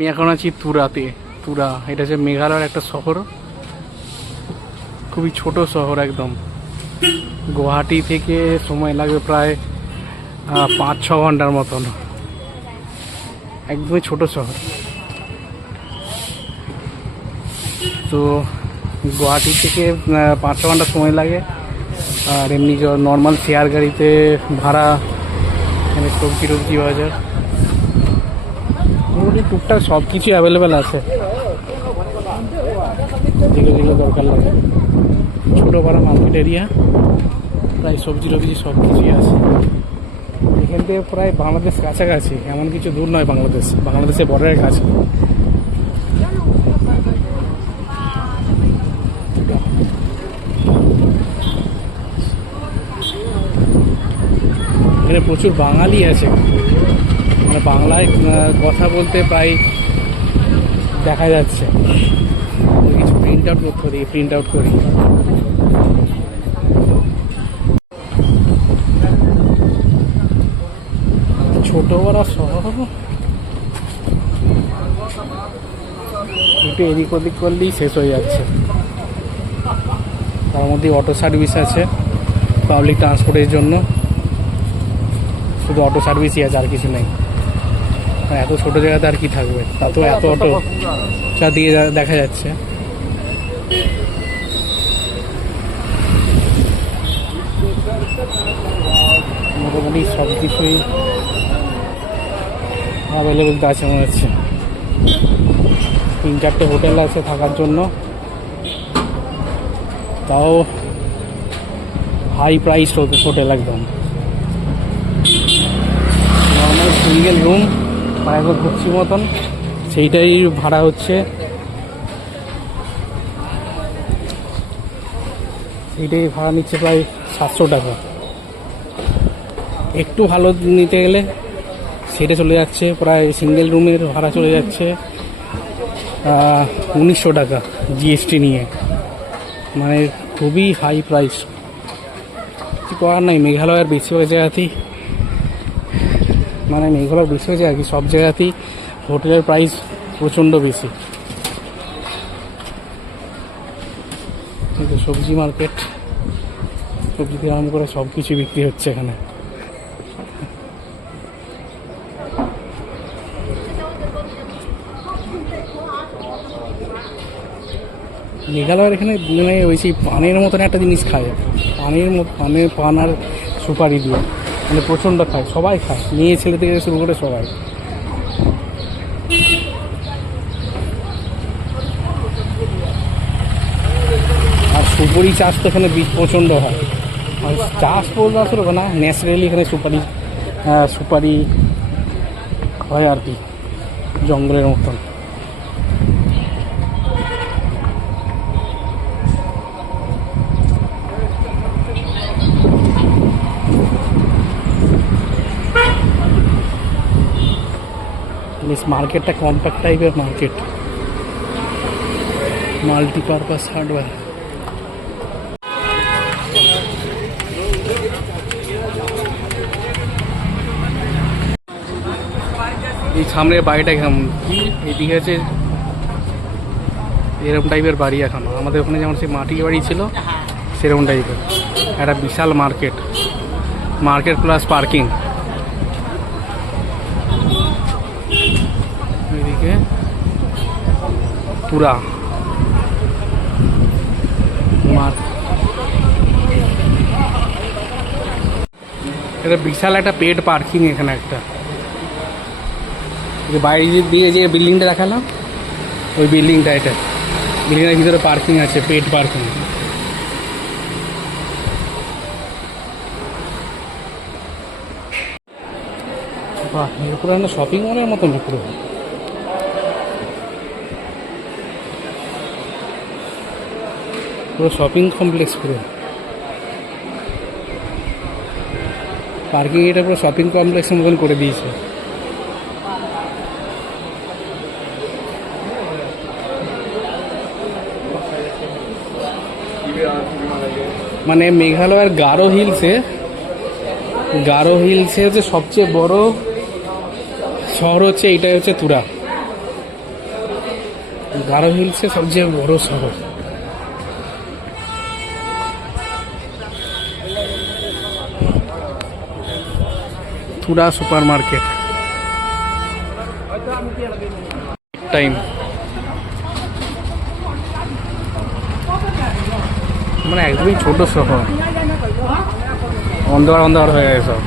আমি এখন আছি তুরাতে। তুরা এটা হচ্ছে মেঘালয়ের একটা শহর, খুবই ছোট শহর একদম। গুয়াহাটি থেকে সময় লাগবে প্রায় 5-6 ঘন্টার মতন। একদমই ছোট শহর। তো গুয়াহাটি থেকে 5-6 ঘন্টা সময় লাগে। আর এমনি নর্মাল শেয়ার গাড়িতে ভাড়া, এখানে সবজি টবজি বাজার মোটামুটি টুকটাক সব কিছু অ্যাভেলেবেল আছে, যেগুলো যেগুলো দরকার লাগে। ছোটো বড় মার্কেট এরিয়া, প্রায় সবজি টবজি সব কিছুই আছে। এখান থেকে প্রায় বাংলাদেশ কাছাকাছি, এমন কিছু দূর নয় বাংলাদেশের বর্ডারের কাছে। এখানে প্রচুর বাঙালি আছে, মানে বাংলায় কথা বলতে প্রায় দেখা যাচ্ছে। কিছু প্রিন্ট আউট করি। ছোট বড় শহর, একটু এদিক ওদিক করলেই শেষ হয়ে যাচ্ছে। তার মধ্যে অটো সার্ভিস আছে পাবলিক ট্রান্সপোর্টের জন্য, শুধু অটো সার্ভিসই আছে, আর কিছু নেই। এত ছোট জায়গাতে আর কি থাকবে, তা তো এত অটো যা দিয়ে দেখা যাচ্ছে। মোটামুটি সব কিছুই অ্যাভেলেবেল তো আছে মনে হচ্ছে। 3-4টে হোটেল আছে থাকার জন্য, তাও হাই প্রাইস হোটেল একদম। নর্মাল সিঙ্গেল রুম মানে একদম ঘুরছি মতন, সেইটাই ভাড়া হচ্ছে, সেইটাই ভাড়া নিচ্ছে প্রায় 700 টাকা। একটু ভালো নিতে গেলে সেটা চলে যাচ্ছে প্রায়, সিঙ্গেল রুমের ভাড়া চলে যাচ্ছে 1900 টাকা জিএসটি নিয়ে। মানে খুবই হাই প্রাইস। কিছু করার নাই, মেঘালয়ের বেশিরভাগ জায়গাতেই, মানে মেঘালয়ের বেশিরভাগ জায়গা কি সব জায়গাতেই হোটেলের প্রাইস প্রচণ্ড বেশি। কিন্তু সবজি মার্কেট, সবজি থেকে আরম্ভ করে সব কিছু বিক্রি হচ্ছে এখানে। মেঘালয়ের এখানে মানে ওই সেই পানের মতন একটা জিনিস খায়, পান আর সুপারি দিয়ে, মানে প্রচণ্ড খায়, সবাই খায়, মেয়ে ছেলে থেকে শুরু করে সবাই। আর সুপারি চাষ তো এখানে প্রচণ্ড হয়। আর চাষ বলতে আসলে না, ন্যাচারালি এখানে সুপারি হয় আর কি, জঙ্গলের মতন। মার্কেটটা কম্প্যাক্ট টাইপের মার্কেট, মাল্টিপারপাস হার্ডওয়্যার। এই সামনের বাড়িটা কেমন কি, এদিকে আছে এরকম টাইপের বাড়ি। এখন আমাদের ওখানে যেমন সেই মাটির বাড়ি ছিল সেরকম টাইপের একটা বিশাল মার্কেট প্লাস পার্কিং। এদিকে পুরা এটা বিশাল একটা পেড পার্কিং এখানে একটা। বাইরে দিয়ে যে বিল্ডিংটা দেখালাম, ওই বিল্ডিংটা, এটা বিল্ডিংয়ের ভিতরে পার্কিং আছে, পেড পার্কিং। বাহ, পুরো একটা শপিং মলের মতন পুরো শপিং কমপ্লেক্স। পুরো পার্কিং এটা পুরো শপিং কমপ্লেক্সের মতন করে দিয়েছে। মানে মেঘালয়ের গারো হিলসে হচ্ছে সবচেয়ে বড় শহর, হচ্ছে এইটাই হচ্ছে তুরা। গারো হিলসে সবচেয়ে বড় শহর। থুডা সুপার মার্কেট টাইম, মানে একদমই ছোট শহর, অন্ধকার অন্ধকার হয়ে গেছে সব।